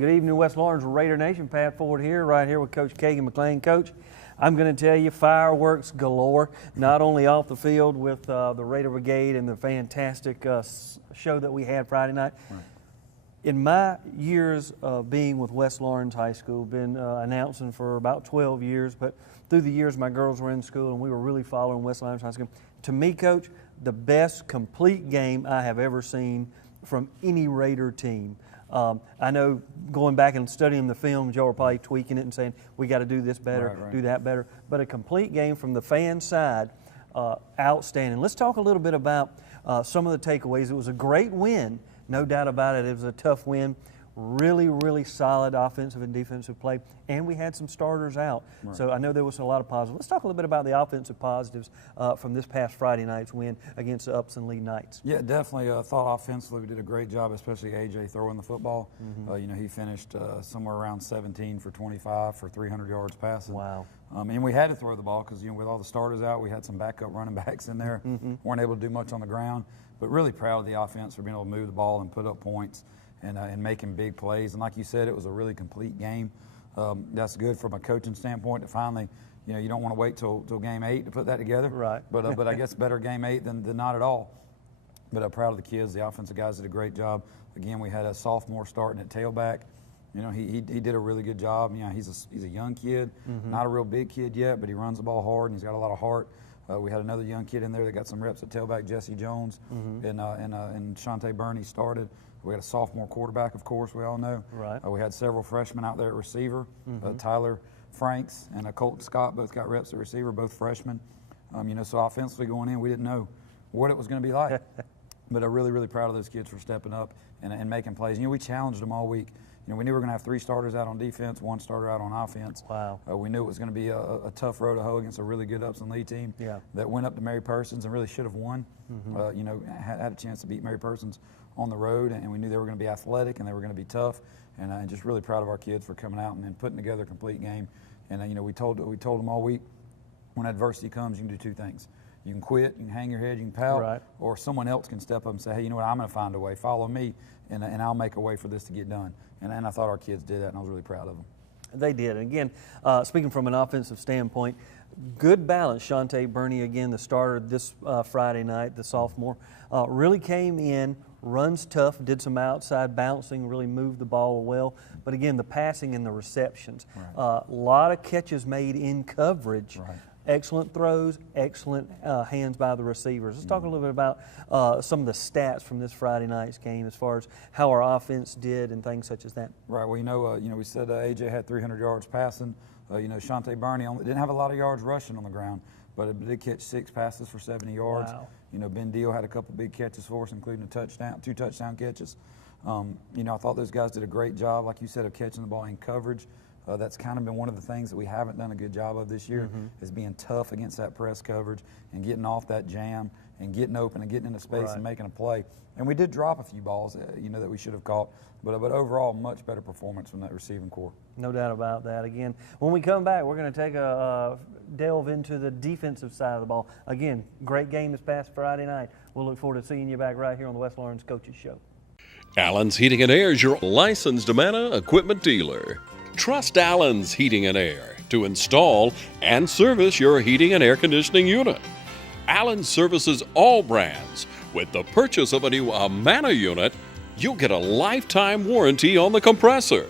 good evening, West Lawrence Raider Nation. Pat Ford here, right here with Coach Kagan McLean. Coach, I'm going to tell you, fireworks galore, not only off the field with the Raider Brigade and the fantastic show that we had Friday night. Right. In my years of being with West Lawrence High School, been announcing for about 12 years, but through the years my girls were in school and we were really following West Lawrence High School. To me, Coach, the best complete game I have ever seen from any Raider team. I know going back and studying the film, Joe are probably tweaking it and saying, we got to do this better, right. Do that better. But a complete game from the fan side, outstanding. Let's talk a little bit about some of the takeaways. It was a great win, no doubt about it. It was a tough win. Really, really solid offensive and defensive play, and we had some starters out. Right. So I know there was a lot of positives. Let's talk a little bit about the offensive positives from this past Friday night's win against the Upson Lee Knights. Yeah, definitely. Thought offensively we did a great job, especially AJ throwing the football. Mm-hmm. He finished somewhere around 17 for 25 for 300 yards passing. Wow. And we had to throw the ball because with all the starters out, we had some backup running backs in there. Mm-hmm. Weren't able to do much on the ground, but really proud of the offense for being able to move the ball and put up points. And making big plays. And like you said, it was a really complete game. That's good from a coaching standpoint to finally, you don't want to wait till game 8 to put that together. Right. But I guess better game 8 than not at all. But I'm proud of the kids. The offensive guys did a great job. Again, we had a sophomore starting at tailback. He did a really good job. He's a young kid, not a real big kid yet, but he runs the ball hard and he's got a lot of heart. We had another young kid in there that got some reps at tailback, Jesse Jones, and Shante Burney started. We had a sophomore quarterback, of course, we all know. Right. We had several freshmen out there at receiver. Tyler Franks and Colton Scott both got reps at receiver, both freshmen. So offensively going in, we didn't know what it was going to be like. But I'm really, really proud of those kids for stepping up and making plays. We challenged them all week. We knew we were going to have 3 starters out on defense, 1 starter out on offense. Wow. We knew it was going to be a tough road to hoe against a really good Upson Lee team that went up to Mary Persons and really should have won. Had a chance to beat Mary Persons on the road, and we knew they were going to be athletic and they were going to be tough. And just really proud of our kids for coming out and putting together a complete game. And we told them all week, when adversity comes, you can do 2 things. You can quit, you can hang your head, you can pout, right. Or someone else can step up and say, hey, you know what, I'm going to find a way. Follow me, and I'll make a way for this to get done. And I thought our kids did that, and I was really proud of them. They did. And again, speaking from an offensive standpoint, good balance. Shante Burney, again, the starter this Friday night, the sophomore, really came in, runs tough, did some outside bouncing, really moved the ball well. But again, the passing and the receptions. Right. A lot of catches made in coverage. Right. Excellent throws, excellent hands by the receivers. Let's talk a little bit about some of the stats from this Friday night's game as far as how our offense did and things such as that. Right. Well, we said AJ had 300 yards passing. Shante Burney didn't have a lot of yards rushing on the ground, but it did catch 6 passes for 70 yards. Wow. Ben Deal had a couple big catches for us, including 2 touchdown catches. I thought those guys did a great job, like you said, of catching the ball in coverage. That's kind of been one of the things that we haven't done a good job of this year, is being tough against that press coverage and getting off that jam and getting open and getting into space and making a play. And we did drop a few balls, that we should have caught, but overall, much better performance from that receiving corps. No doubt about that. Again, when we come back, we're going to take a delve into the defensive side of the ball. Again, great game this past Friday night. We'll look forward to seeing you back right here on the West Lawrence Coaches Show. Allen's Heating and Air is your licensed Amana equipment dealer. Trust Allen's Heating and Air to install and service your heating and air conditioning unit. Allen services all brands. With the purchase of a new Amana unit, you'll get a lifetime warranty on the compressor.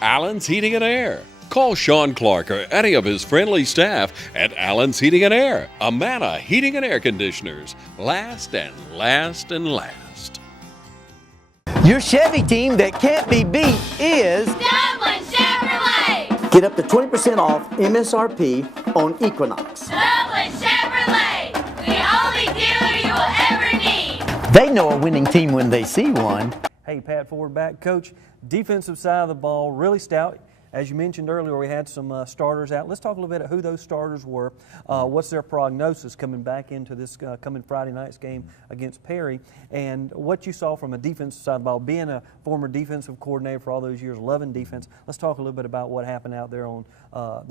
Allen's Heating and Air. Call Sean Clark or any of his friendly staff at Allen's Heating and Air. Amana Heating and Air Conditioners. Last and last and last. Your Chevy team that can't be beat is Dublin Chevrolet. Get up to 20% off MSRP on Equinox. Dublin Chevrolet, the only dealer you will ever need. They know a winning team when they see one. Hey, Pat Ford back. Coach, defensive side of the ball, really stout. As you mentioned earlier, we had some starters out. Let's talk a little bit about who those starters were. What's their prognosis coming back into this coming Friday night's game against Perry, and what you saw from a defensive side of the ball. Being a former defensive coordinator for all those years, loving defense, let's talk a little bit about what happened out there on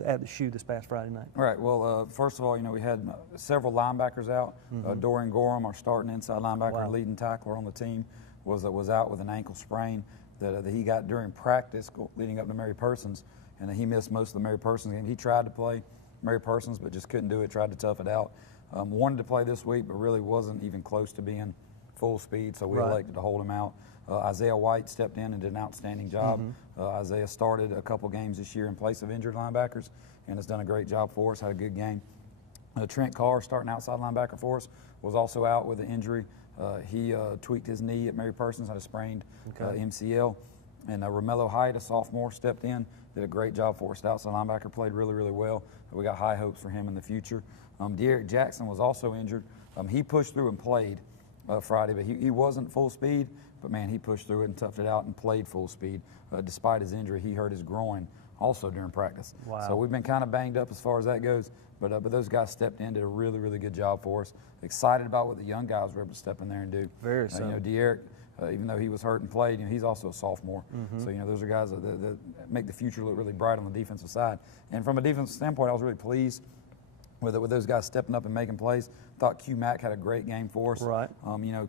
at the shoe this past Friday night. All right. Well, first of all, we had several linebackers out. Dorian Gorham, our starting inside linebacker, leading tackler on the team, was out with an ankle sprain. that he got during practice leading up to Mary Persons, and he missed most of the Mary Persons game. He tried to play Mary Persons, but just couldn't do it, tried to tough it out. Wanted to play this week, but really wasn't even close to being full speed, so we elected to hold him out. Isaiah White stepped in and did an outstanding job. Isaiah started a couple games this year in place of injured linebackers and has done a great job for us, had a good game. Trent Carr, starting outside linebacker for us, was also out with an injury. He tweaked his knee at Mary Persons, had a sprained MCL. And Romello Hyde, a sophomore, stepped in, did a great job for us. Outside linebacker, played really, really well. We got high hopes for him in the future. De'Eric Jackson was also injured. He pushed through and played Friday, but he wasn't full speed. But, man, he pushed through it and toughed it out and played full speed. Despite his injury, he hurt his groin also during practice. Wow. So we've been kind of banged up as far as that goes. But those guys stepped in, did a really, really good job for us. Excited about what the young guys were able to step in there and do. Very so. De'Eric, even though he was hurt and played, he's also a sophomore. So, those are guys that make the future look really bright on the defensive side. And from a defensive standpoint, I was really pleased with those guys stepping up and making plays. Thought Q Mack had a great game for us. Right.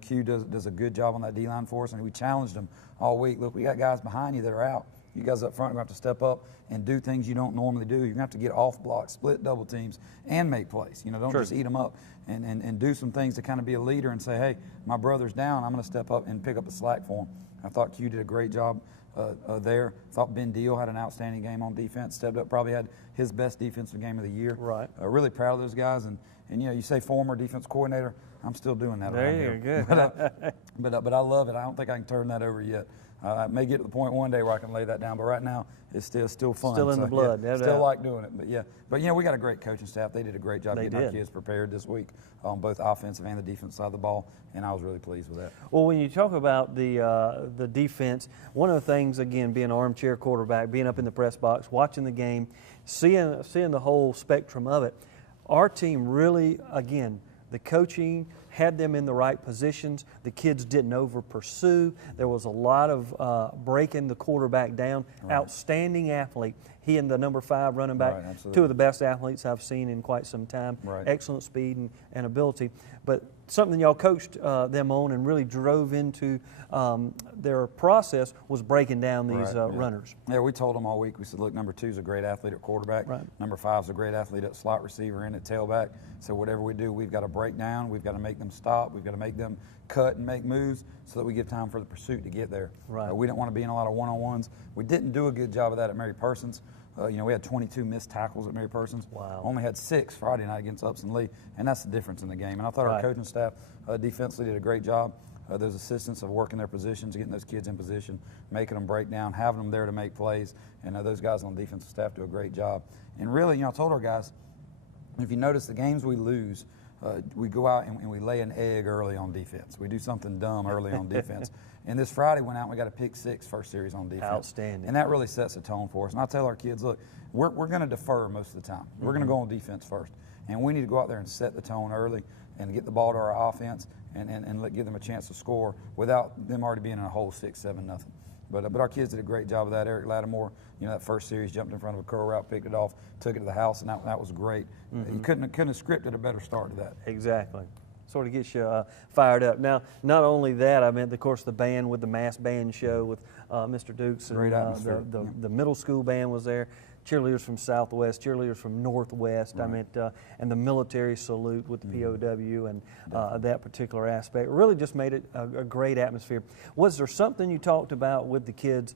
Q does a good job on that D-line for us, and we challenged him all week. Look, we got guys behind you that are out. You guys up front are going to have to step up and do things you don't normally do. You're going to have to get off blocks, split double teams, and make plays. Don't just eat them up and do some things to kind of be a leader and say, hey, my brother's down. I'm going to step up and pick up the slack for him. I thought Q did a great job there. Thought Ben Deal had an outstanding game on defense. Stepped up, probably had his best defensive game of the year. Right. Really proud of those guys. And you say former defense coordinator. I'm still doing that around here. Good. But I love it. I don't think I can turn that over yet. I may get to the point one day where I can lay that down, but right now it's still fun. Still in the blood. Yeah, still like doing it. But we got a great coaching staff. They did a great job getting our kids prepared this week on both offensive and the defensive side of the ball, and I was really pleased with that. Well, when you talk about the defense, one of the things, again, being an armchair quarterback, being up in the press box, watching the game, seeing the whole spectrum of it, our team really, again, the coaching had them in the right positions. The kids didn't over-pursue. There was a lot of breaking the quarterback down. Right. Outstanding athlete. He and the number 5 running back, two of the best athletes I've seen in quite some time. Right. Excellent speed and ability. But something y'all coached them on and really drove into their process was breaking down these runners. Yeah, we told them all week. We said, look, number 2 is a great athlete at quarterback. Right. Number 5 is a great athlete at slot receiver and at tailback. So whatever we do, we've got to break down. We've got to make them stop. We've got to make them cut and make moves so that we give time for the pursuit to get there. Right. We don't want to be in a lot of one-on-ones. We didn't do a good job of that at Mary Persons. We had 22 missed tackles at Mary Persons. Wow. Only had 6 Friday night against Upson Lee, and that's the difference in the game. And I thought our coaching staff defensively did a great job. Those assistants of working their positions, getting those kids in position, making them break down, having them there to make plays, and those guys on the defensive staff do a great job. And really, I told our guys, if you notice the games we lose, we go out and we lay an egg early on defense. We do something dumb early on defense. And this Friday went out and we got a pick 6 first series on defense. Outstanding. And that really sets the tone for us. And I tell our kids, look, we're going to defer most of the time. We're going to go on defense first. And we need to go out there and set the tone early and get the ball to our offense and give them a chance to score without them already being in a hole 6-7-0. But our kids did a great job of that. Eric Lattimore, that first series, jumped in front of a curl route, picked it off, took it to the house, and that was great. You couldn't have scripted a better start to that. Exactly. Sort of gets you fired up. Now, not only that, I meant, of course, the band with the mass band show with Mr. Dukes. Great atmosphere. The middle school band was there. Cheerleaders from Southwest, cheerleaders from Northwest. Right. I meant, and the military salute with the POW and that particular aspect. Really just made it a great atmosphere. Was there something you talked about with the kids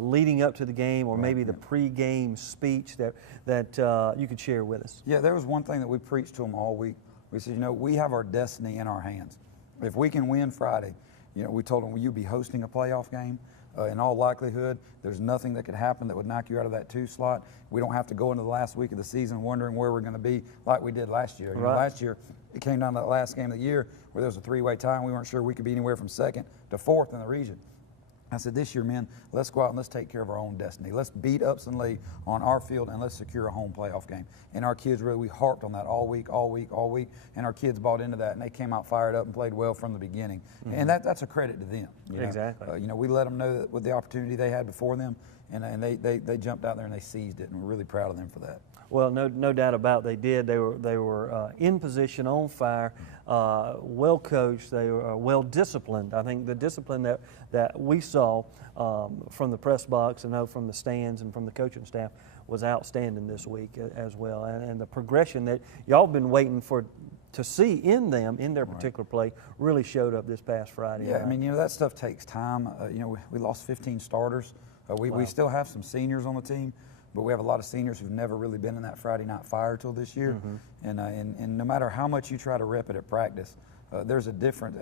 leading up to the game, or maybe the pre-game speech that you could share with us? Yeah, there was one thing that we preached to them all week. We said, we have our destiny in our hands. If we can win Friday, we told them, will you be hosting a playoff game? In all likelihood, there's nothing that could happen that would knock you out of that 2 slot. We don't have to go into the last week of the season wondering where we're going to be like we did last year. Last year, it came down to that last game of the year where there was a 3-way tie, and we weren't sure we could be anywhere from 2nd to 4th in the region. I said, this year, men, let's go out and let's take care of our own destiny. Let's beat Upson Lee on our field, and let's secure a home playoff game. And our kids we harped on that all week, and our kids bought into that, and they came out fired up and played well from the beginning. And that's a credit to them. Exactly. We let them know that with the opportunity they had before them, and they jumped out there and they seized it, and we're really proud of them for that. Well, no doubt about it, they did. They were in position, on fire, well coached. They were well disciplined. I think the discipline that we saw from the press box and from the stands and from the coaching staff was outstanding this week as well. And the progression that y'all been waiting to see in them, in their particular play, really showed up this past Friday. Yeah, I mean, that stuff takes time. We lost 15 starters. We still have some seniors on the team, but we have a lot of seniors who've never really been in that Friday night fire till this year. And no matter how much you try to rep it at practice, there's a different,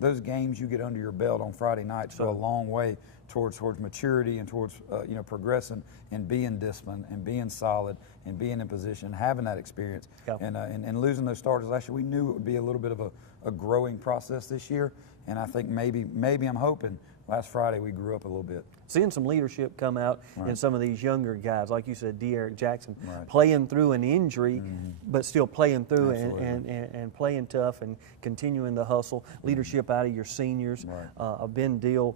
those games you get under your belt on Friday nights go a long way towards maturity and towards progressing and being disciplined and being solid and being in position, having that experience. Yep. And losing those starters last year, we knew it would be a little bit of a growing process this year. And I think maybe I'm hoping last Friday we grew up a little bit. Seeing some leadership come out in some of these younger guys, like you said, Eric Jackson, Right. playing through an injury, but still playing through and playing tough and continuing the hustle. Leadership out of your seniors, Ben Deal.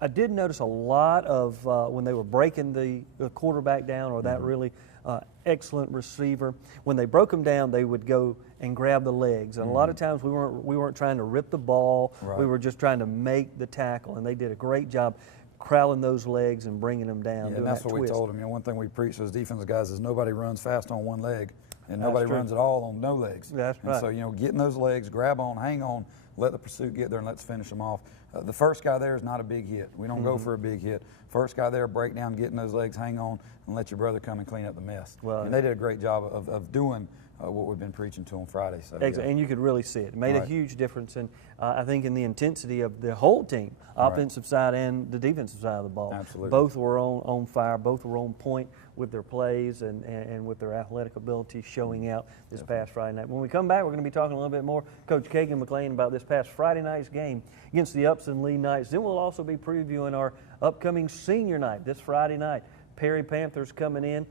I did notice a lot of when they were breaking the quarterback down, or that really excellent receiver. When they broke him down, they would go and grab the legs. And a lot of times we weren't trying to rip the ball. Right. We were just trying to make the tackle, and they did a great job crowding those legs and bringing them down. Yeah, doing and that's that what twist. we told them. One thing we preach to those defensive guys is nobody runs fast on one leg, and nobody true. runs at all on no legs. That's and right. So, getting those legs, grab on, hang on, let the pursuit get there, and let's finish them off. The first guy there is not a big hit. We don't go for a big hit. First guy there, break down, getting those legs, hang on, and let your brother come and clean up the mess. Well, and they did a great job of doing what we've been preaching to on Friday. So, Exactly, and you could really see it. It made a huge difference, I think, in the intensity of the whole team, offensive side and the defensive side of the ball. Absolutely. Both were on fire. Both were on point with their plays and with their athletic ability showing out this past Friday night. When we come back, we're going to be talking a little bit more, Coach Kagan McLean, about this past Friday night's game against the Upson Lee Knights. Then we'll also be previewing our upcoming senior night this Friday night. Perry Panthers coming in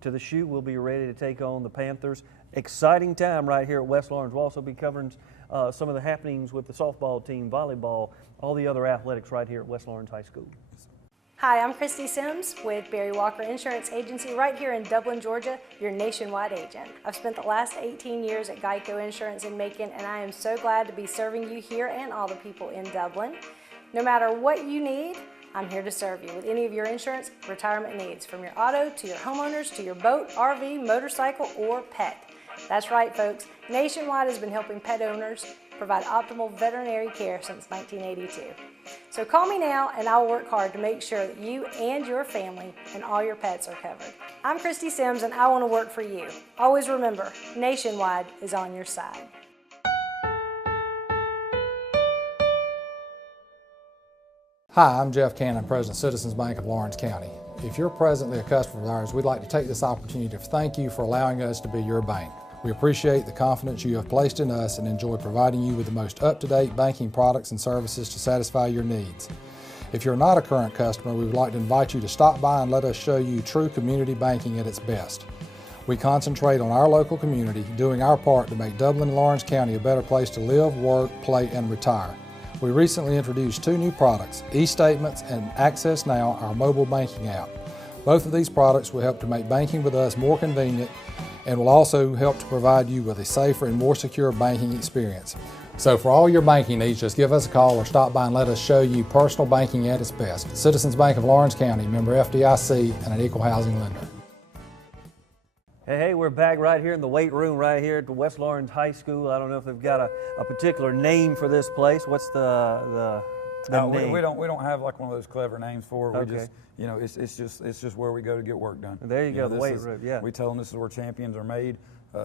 to the shoot. We'll be ready to take on the Panthers. Exciting time right here at West Lawrence. We'll also be covering some of the happenings with the softball team, volleyball, all the other athletics right here at West Lawrence High School. Hi, I'm Christy Sims with Barry Walker Insurance Agency right here in Dublin, Georgia, your nationwide agent. I've spent the last 18 years at Geico Insurance in Macon, and I am so glad to be serving you here and all the people in Dublin. No matter what you need, I'm here to serve you with any of your insurance retirement needs, from your auto to your homeowners to your boat, RV, motorcycle, or pet. That's right, folks. Nationwide has been helping pet owners provide optimal veterinary care since 1982. So call me now and I'll work hard to make sure that you and your family and all your pets are covered. I'm Christy Sims and I want to work for you. Always remember, Nationwide is on your side. Hi, I'm Jeff Cannon, President of Citizens Bank of Lawrence County. If you're presently a customer of ours, we'd like to take this opportunity to thank you for allowing us to be your bank. We appreciate the confidence you have placed in us and enjoy providing you with the most up-to-date banking products and services to satisfy your needs. If you're not a current customer, we would like to invite you to stop by and let us show you true community banking at its best. We concentrate on our local community, doing our part to make Dublin and Lawrence County a better place to live, work, play, and retire. We recently introduced 2 new products, eStatements and Access Now, our mobile banking app. Both of these products will help to make banking with us more convenient and will also help to provide you with a safer and more secure banking experience. So for all your banking needs, just give us a call or stop by and let us show you personal banking at its best. Citizens Bank of Lawrence County, member FDIC, and an equal housing lender. Hey, we're back right here in the weight room right here at the West Lawrence High School. I don't know if they've got a particular name for this place. What's the name? We don't have like one of those clever names for it. We Okay. just, it's just where we go to get work done. There you go, the this weight is- room, yeah. We tell them this is where champions are made.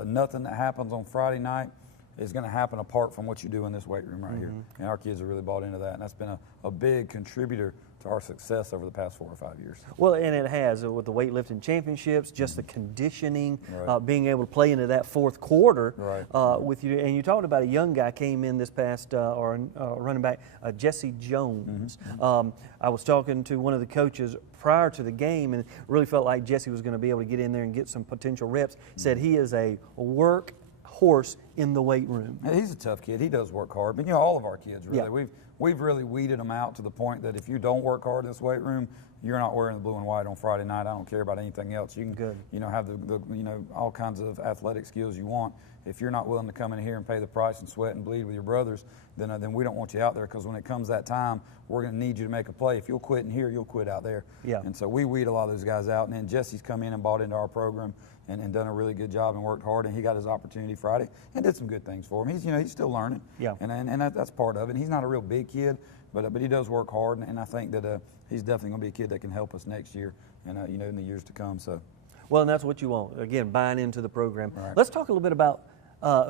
Nothing that happens on Friday night is going to happen apart from what you do in this weight room right here. And our kids have really bought into that, and that's been a big contributor to our success over the past 4 or 5 years. Well, and it has with the weightlifting championships, just the conditioning, Right. being able to play into that fourth quarter Right. with you. And you talked about a young guy came in this past, running back, Jesse Jones. I was talking to one of the coaches prior to the game and really felt like Jesse was going to be able to get in there and get some potential reps. Said he is a work horse in the weight room. He's a tough kid. He does work hard, but all of our kids really. Yeah. We've really weeded them out to the point that if you don't work hard in this weight room, you're not wearing the blue and white on Friday night. I don't care about anything else. You can, you know, have the you know, all kinds of athletic skills you want. If you're not willing to come in here and pay the price and sweat and bleed with your brothers, then we don't want you out there, because when it comes that time, we're going to need you to make a play. If you'll quit in here, you'll quit out there. Yeah. And so we weed a lot of those guys out. And then Jesse's come in and bought into our program and done a really good job and worked hard. And he got his opportunity Friday and did some good things for him. He's, you know, he's still learning. Yeah. And that's part of it. And he's not a real big kid, but he does work hard. And I think that he's definitely going to be a kid that can help us next year and you know, in the years to come. So. Well, and that's what you want. Again, buying into the program. Right. Let's talk a little bit about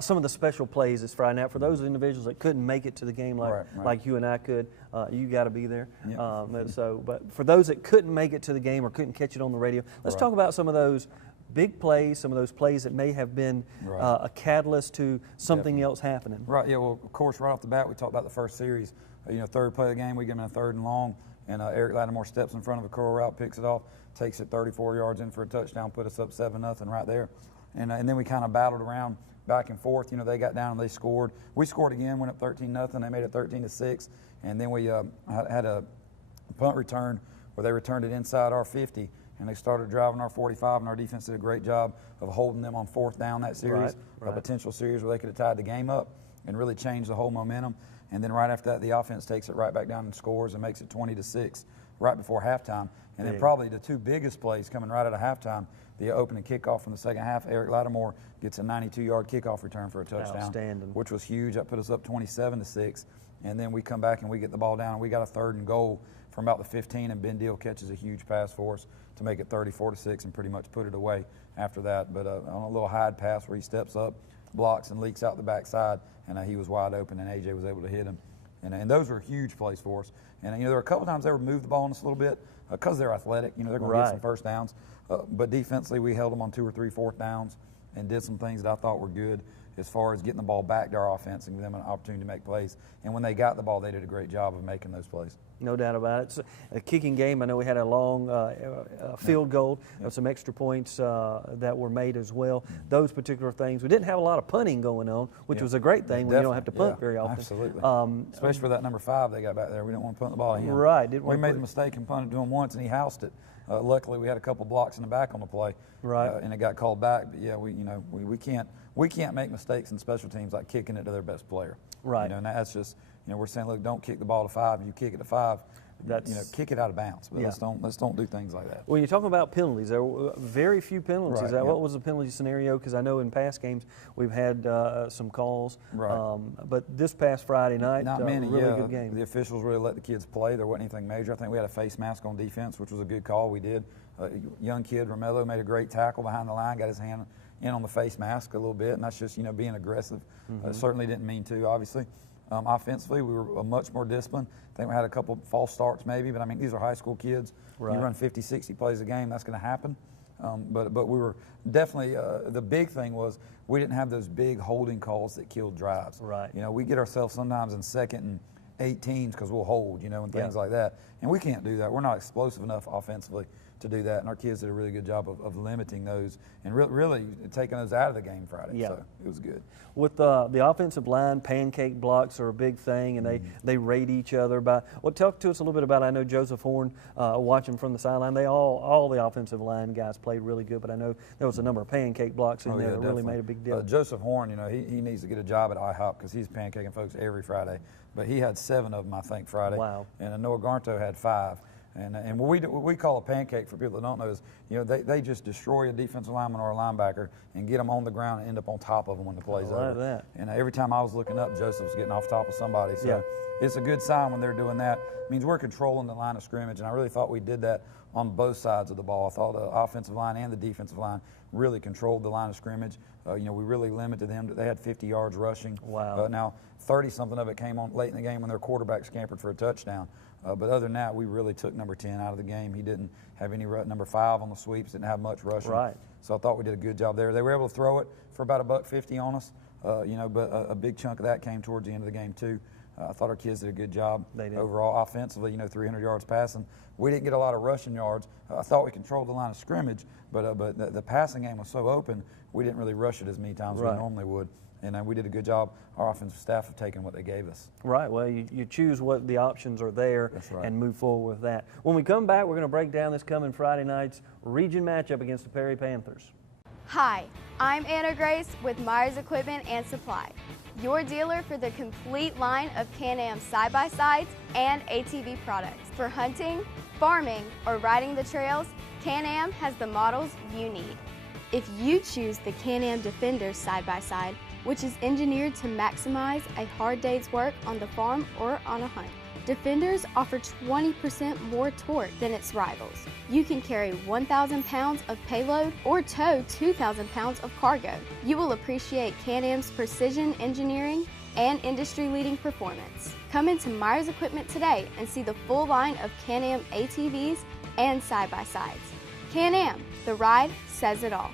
some of the special plays this Friday night. For those individuals that couldn't make it to the game like you and I could, you got to be there. Yep. But for those that couldn't make it to the game or couldn't catch it on the radio, let's talk about some of those big plays, some of those plays that may have been a catalyst to something else happening. Right, yeah, well, of course, right off the bat, we talked about the first series. You know, third play of the game, we get him in a 3rd and long, and Eric Lattimore steps in front of a curl route, picks it off, takes it 34 yards in for a touchdown, put us up 7-0 right there. And then we kind of battled around back and forth. You know, they got down and they scored. We scored again, went up 13-0. They made it 13-6. And then we had a punt return where they returned it inside our 50, and they started driving our 45, and our defense did a great job of holding them on 4th down that series, a potential series where they could have tied the game up and really changed the whole momentum. And then right after that, the offense takes it right back down and scores and makes it 20-6 right before halftime. And then probably the 2 biggest plays coming right out of halftime, the opening kickoff from the second half, Eric Lattimore gets a 92-yard kickoff return for a touchdown, outstanding, which was huge. That put us up 27-6. And then we come back and we get the ball down, and we got a 3rd and goal from about the 15, and Ben Deal catches a huge pass for us to make it 34-6 and pretty much put it away after that. But on a little hide pass where he steps up, blocks, and leaks out the backside, and he was wide open, and AJ was able to hit him. And those were huge plays for us. And you know, there were a couple times they would move the ball on us a little bit because they're athletic. You know, they're going to get some first downs. But defensively, we held them on 2 or 3 4th downs and did some things that I thought were good as far as getting the ball back to our offense and giving them an opportunity to make plays. And when they got the ball, they did a great job of making those plays. No doubt about it. It's a kicking game. I know we had a long field goal, some extra points that were made as well. Those particular things. We didn't have a lot of punting going on, which was a great thing when you don't have to punt very often. Absolutely. Especially for that number 5 they got back there. We didn't want to punt the ball at him. Right. We made the mistake and punted to him once, and he housed it. Luckily, we had a couple blocks in the back on the play, and it got called back. But yeah, we can't make mistakes in special teams like kicking it to their best player. Right. You know, and that's just, you know, we're saying, look, don't kick the ball to 5. You kick it to 5. You know, kick it out of bounds. But let's don't do things like that. When you're talking about penalties, there were very few penalties. Right, What was the penalty scenario? Because I know in past games we've had some calls. Right. But this past Friday night, not many. Really good game. The officials really let the kids play. There wasn't anything major. I think we had a face mask on defense, which was a good call. We did. Young kid, Romello, made a great tackle behind the line, got his hand in on the face mask a little bit, and that's just, you know, being aggressive. Certainly didn't mean to, obviously. Offensively, we were much more disciplined. I think we had a couple false starts maybe, but I mean, these are high school kids. Right. You run 50, 60 plays a game, that's going to happen. But we were definitely, the big thing was we didn't have those big holding calls that killed drives. Right. You know, we get ourselves sometimes in 2nd and 18s because we'll hold, you know, and things like that. And we can't do that. We're not explosive enough offensively to do that, and our kids did a really good job of limiting those and really taking those out of the game Friday. So it was good. With the offensive line, pancake blocks are a big thing, and they rate each other by. Well, talk to us a little bit about. I know Joseph Horn, watching from the sideline, they all the offensive line guys played really good, but I know there was a number of pancake blocks in there that really made a big deal. Joseph Horn, you know, he needs to get a job at IHOP because he's pancaking folks every Friday, but he had 7 of them, I think, Friday. Wow. And Noah Garnto had 5. And what we call a pancake, for people that don't know, is, you know, they just destroy a defensive lineman or a linebacker and get them on the ground and end up on top of them when the play's over. That. And every time I was looking up, Joseph was getting off top of somebody. So it's a good sign when they're doing that. It means we're controlling the line of scrimmage, and I really thought we did that on both sides of the ball. I thought the offensive line and the defensive line really controlled the line of scrimmage. You know, we really limited them. They had 50 yards rushing. Wow. Now, 30-something of it came on late in the game when their quarterback scampered for a touchdown. But other than that, we really took number 10 out of the game. He didn't have any number 5 on the sweeps, didn't have much rushing. Right. So I thought we did a good job there. They were able to throw it for about $150 on us, you know, but a big chunk of that came towards the end of the game too. I thought our kids did a good job overall offensively, you know, 300 yards passing. We didn't get a lot of rushing yards. I thought we controlled the line of scrimmage, but the passing game was so open, we didn't really rush it as many times as we normally would. And we did a good job, our offensive staff, of taking what they gave us. Right. Well, you choose what the options are there. That's right. And move forward with that. When we come back, we're going to break down this coming Friday night's region matchup against the Perry Panthers. Hi, I'm Anna Grace with Myers Equipment and Supply, your dealer for the complete line of Can-Am side-by-sides and ATV products. For hunting, farming, or riding the trails, Can-Am has the models you need. If you choose the Can-Am Defender side-by-side, which is engineered to maximize a hard day's work on the farm or on a hunt, Defenders offer 20% more torque than its rivals. You can carry 1,000 pounds of payload or tow 2,000 pounds of cargo. You will appreciate Can-Am's precision engineering and industry-leading performance. Come into Myers Equipment today and see the full line of Can-Am ATVs and side-by-sides. Can-Am, the ride says it all.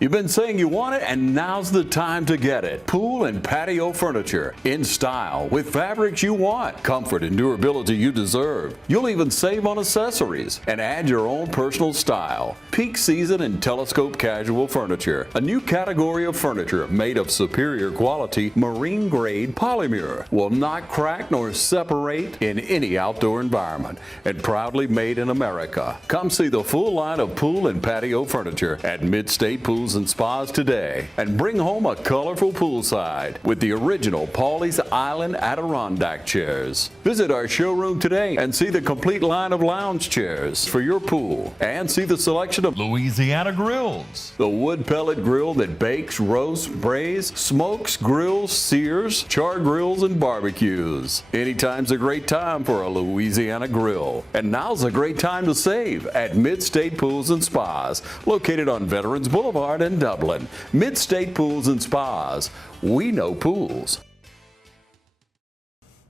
You've been saying you want it, and now's the time to get it. Pool and patio furniture in style with fabrics you want, comfort and durability you deserve. You'll even save on accessories and add your own personal style. Peak season and telescope casual furniture, a new category of furniture made of superior quality marine grade polymer, will not crack nor separate in any outdoor environment, and proudly made in America. Come see the full line of pool and patio furniture at Mid-State Pools and Spas today, and bring home a colorful poolside with the original Pauley's Island Adirondack chairs. Visit our showroom today and see the complete line of lounge chairs for your pool, and see the selection of Louisiana grills, the wood pellet grill that bakes, roasts, braise, smokes, grills, sears, char grills, and barbecues. Anytime's a great time for a Louisiana grill, and now's a great time to save at Mid-State Pools and Spas, located on Veterans Boulevard in Dublin. Mid-State Pools and Spas. We know pools.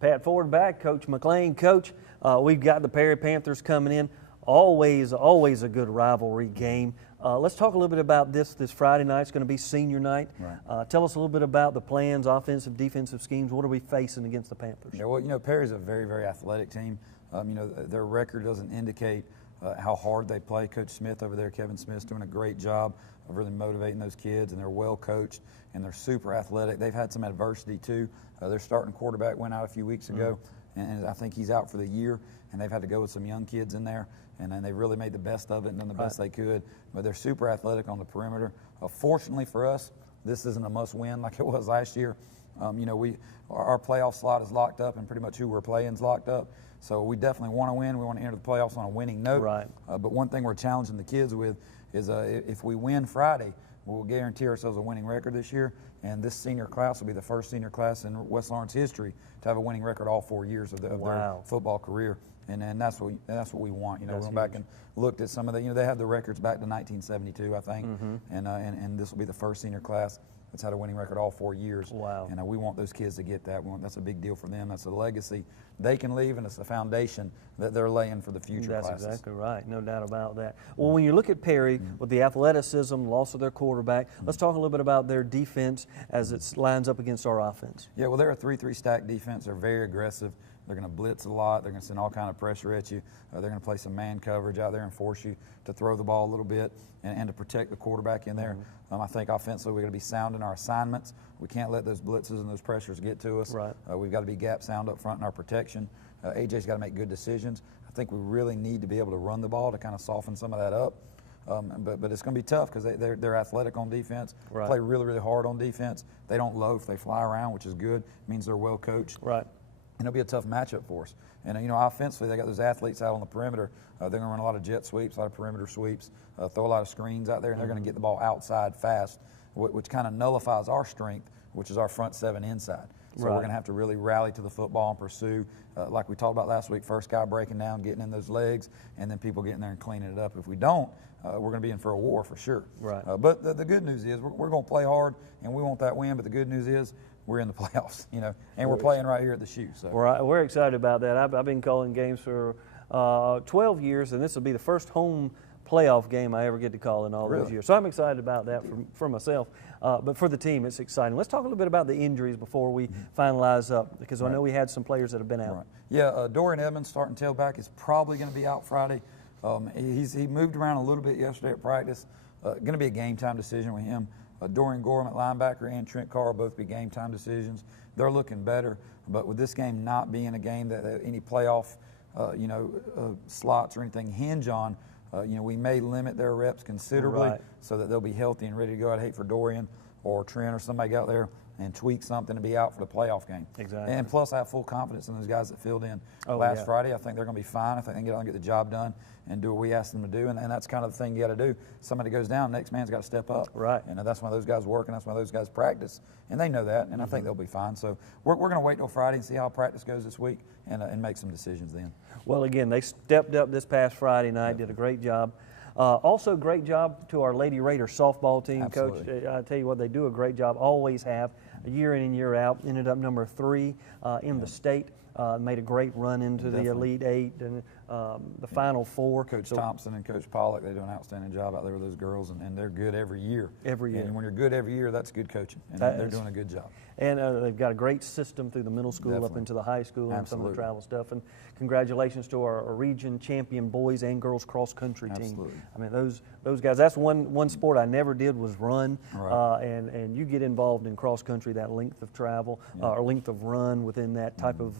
Pat Ford back, Coach McLean. Coach, we've got the Perry Panthers coming in. Always a good rivalry game. Let's talk a little bit about this Friday night. It's going to be senior night. Right. Tell us a little bit about the plans, offensive, defensive schemes. What are we facing against the Panthers? Yeah, well, Perry's a very, very athletic team. Their record doesn't indicate how hard they play. Coach Smith over there, Kevin Smith's doing a great job of really motivating those kids, and they're well coached, and they're super athletic. They've had some adversity too. Their starting quarterback went out a few weeks ago, and I think he's out for the year, and they've had to go with some young kids in there, and then they really made the best of it and done the best they could. But they're super athletic on the perimeter. Fortunately for us, this isn't a must-win like it was last year. Our playoff slot is locked up, and pretty much who we're playing is locked up. So we definitely want to win. We want to enter the playoffs on a winning note. Right. But one thing we're challenging the kids with is if we win Friday, we'll guarantee ourselves a winning record this year. And this senior class will be the first senior class in West Lawrence history to have a winning record all 4 years of their football career. And that's what we want. We went back and looked at some of the. They have the records back to 1972, I think. And this will be the first senior class that's had a winning record all 4 years. Wow. And we want those kids to get that. That's a big deal for them. That's a legacy they can leave, and it's a foundation that they're laying for the future classes. That's exactly right. No doubt about that. Well, when you look at Perry with the athleticism, loss of their quarterback, let's talk a little bit about their defense as it lines up against our offense. Yeah, well, they're a 3-3 stack defense. They're very aggressive. They're going to blitz a lot. They're going to send all kind of pressure at you. They're going to play some man coverage out there and force you to throw the ball a little bit and to protect the quarterback in there. I think offensively we're going to be sound in our assignments. We can't let those blitzes and those pressures get to us. Right. We've got to be gap sound up front in our protection. AJ's got to make good decisions. I think we really need to be able to run the ball to kind of soften some of that up. But it's going to be tough because they're athletic on defense, play really, really hard on defense. They don't loaf, they fly around, which is good. It means they're well coached. Right. And it'll be a tough matchup for us. And, offensively, they got those athletes out on the perimeter. They're going to run a lot of jet sweeps, a lot of perimeter sweeps, throw a lot of screens out there, and they're going to get the ball outside fast, which kind of nullifies our strength, which is our front seven inside. So we're going to have to really rally to the football and pursue, like we talked about last week, first guy breaking down, getting in those legs, and then people getting there and cleaning it up. If we don't, we're going to be in for a war for sure. Right. But the good news is we're going to play hard, and we want that win, but the good news is we're in the playoffs, and we're playing right here at the Shoe. So. We're excited about that. I've been calling games for 12 years, and this will be the first home playoff game I ever get to call in all those years. So I'm excited about that for myself. But for the team, it's exciting. Let's talk a little bit about the injuries before we finalize up, because I know we had some players that have been out. Right. Yeah, Dorian Edmonds, starting tailback, is probably going to be out Friday. He moved around a little bit yesterday at practice. Going to be a game time decision with him. Dorian Gorham at linebacker and Trent Carr will both be game time decisions. They're looking better, but with this game not being a game that any playoff slots or anything hinge on, we may limit their reps considerably so that they'll be healthy and ready to go. I'd hate for Dorian or Trent or somebody out there and tweak something to be out for the playoff game. Exactly. And plus, I have full confidence in those guys that filled in last Friday. I think they're going to be fine. I think they can get out and get the job done and do what we asked them to do. And that's kind of the thing you got to do. Somebody goes down, next man's got to step up. Right. And that's why those guys work, and that's why those guys practice. And they know that, and I think they'll be fine. So we're going to wait till Friday and see how practice goes this week and make some decisions then. Well, again, they stepped up this past Friday night, did a great job. Also, great job to our Lady Raider softball team, Absolutely. Coach. I tell you what, they do a great job, always have, year in and year out. Ended up number 3 in the state. Made a great run into the Elite 8 and the Final 4. Coach Thompson and Coach Pollock, they do an outstanding job out there with those girls, and they're good every year. Every year. And when you're good every year, that's good coaching, and they're doing a good job. And they've got a great system through the middle school up into the high school and some of the travel stuff. And congratulations to our region champion boys and girls cross country team. Absolutely. I mean, those guys. That's one sport I never did was run. Right. And you get involved in cross country, that length of travel or length of run within that type of.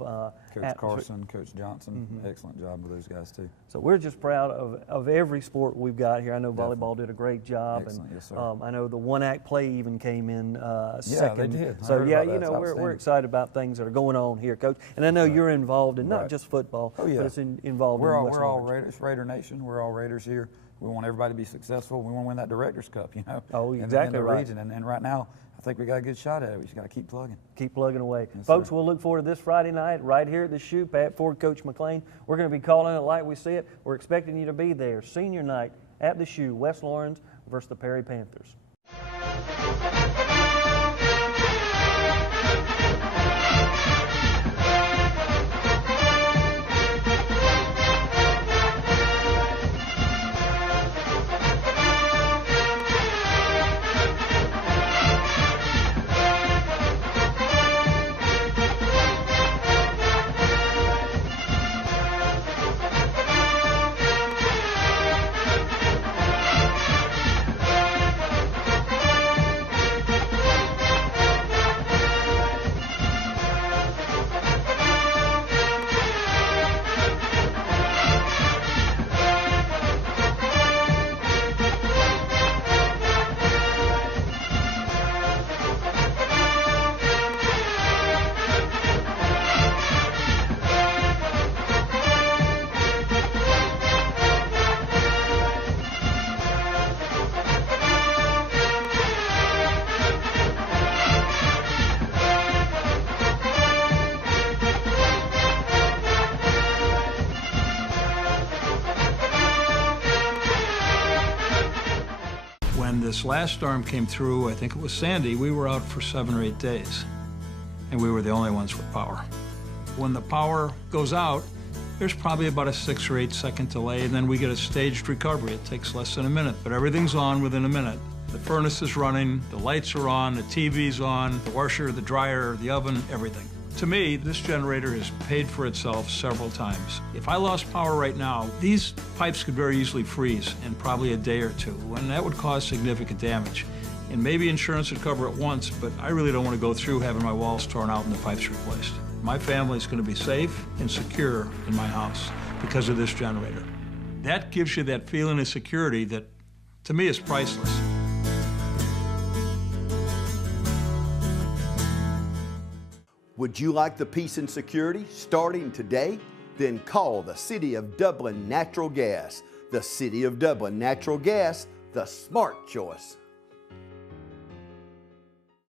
Coach Carson, Coach Johnson, excellent job with those guys too. So we're just proud of every sport we've got here. I know volleyball did a great job. Excellent, and yes, sir. I know the one-act play even came in second. They did. So yeah, we're excited about things that are going on here, Coach. And I know you're involved in not just football, but it's involved in West We're all Orange. Raiders, Raider Nation. We're all Raiders here. We want everybody to be successful. We want to win that Directors Cup, Oh, in exactly the right. region. And right now, I think we got a good shot at it. We just got to keep plugging. Keep plugging away. Yes, Folks, sir. we'll look forward to this Friday night right here at the Shoe, Pat Ford, Coach McLean. We're going to be calling it like we see it. We're expecting you to be there. Senior night at the Shoe, West Lawrence versus the Perry Panthers. When this last storm came through, I think it was Sandy, we were out for 7 or 8 days, and we were the only ones with power. When the power goes out, there's probably about a 6 or 8 second delay, and then we get a staged recovery. It takes less than a minute, but everything's on within a minute. The furnace is running, the lights are on, the TV's on, the washer, the dryer, the oven, everything. To me, this generator has paid for itself several times. If I lost power right now, these pipes could very easily freeze in probably a day or two, and that would cause significant damage. And maybe insurance would cover it once, but I really don't want to go through having my walls torn out and the pipes replaced. My family's going to be safe and secure in my house because of this generator. That gives you that feeling of security that, to me, is priceless. Would you like the peace and security starting today? Then call the City of Dublin Natural Gas. The City of Dublin Natural Gas, the smart choice.